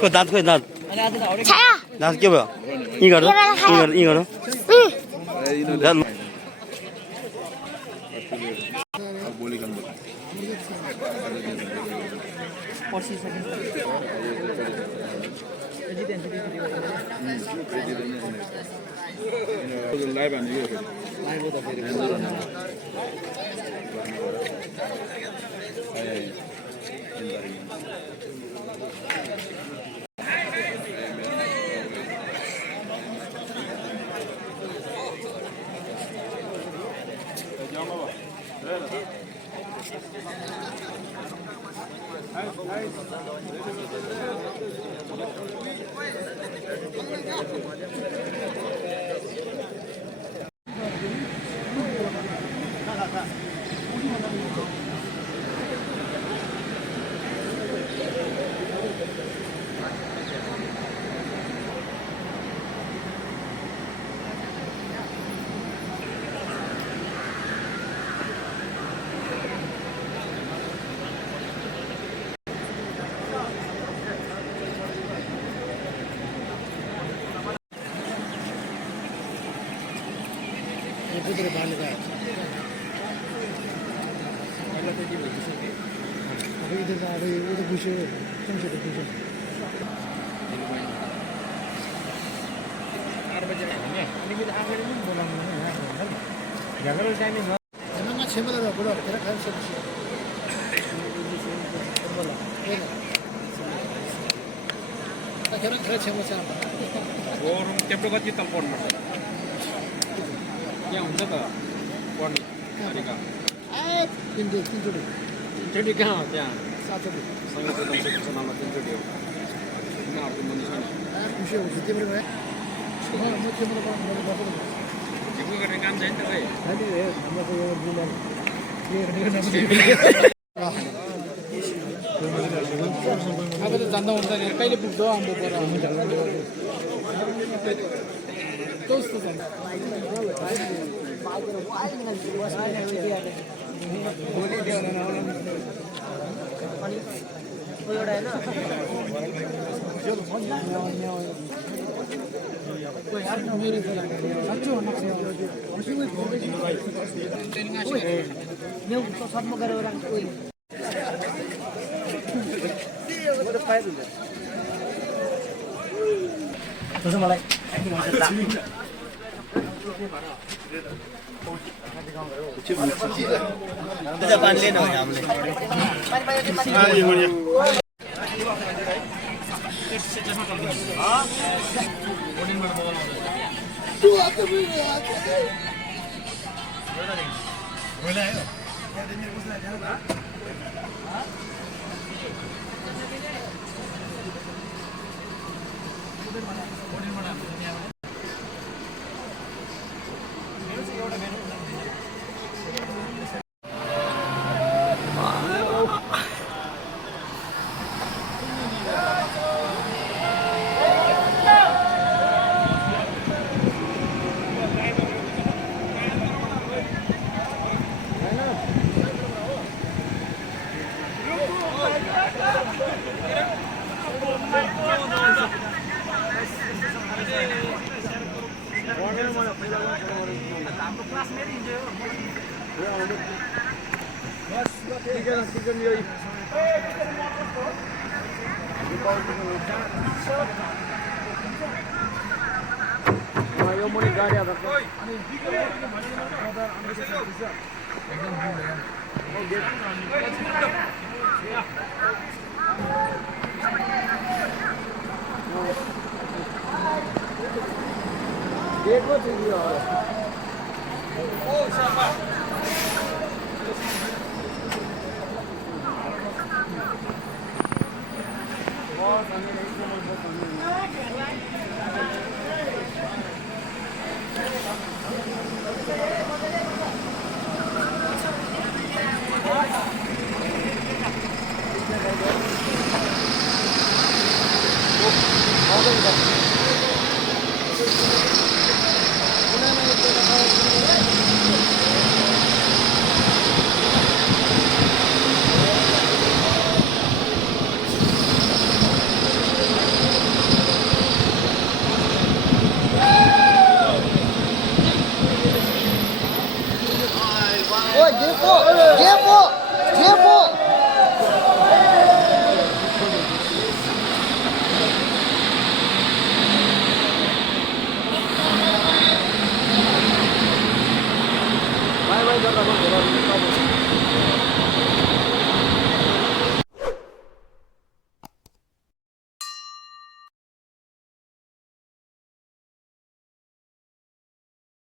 그 나도 그 나. 자야. 나도 껴봐. 이거로? 이거로? 응. 난. Live हान्यो कुदरे बाल का अभी इधर अभी उधर पूछे तुमसे तो पूछो 8 बजे ini kita akhir ini bolang mana ya kalau timing emang nggak siapa dah bolang kira kan siapa bolang kira siapa siapa orang tiap dekat kita telepon yang mana tu? Pon, ada kah? Tinju kah? Ya. Satu. Sangat sedang sesuatu nama tinju dia. Ini apa manusia? Mesti aku kita berapa? Sekarang macam mana berapa? Ibu kerjakan saya tu saya. Tadi nama saya bulan. Dia nama saya. Apa tu tanda orang ni? Kaya lebih doa ambil orang. Terus tu kan. Terus malah अच्छा पानी लेना है हमने हाँ ये बढ़िया तू आते भी बोला है यो मुनि गाडी आउँछ देखो दियो ओ शाबाश बाय बाय जरा मग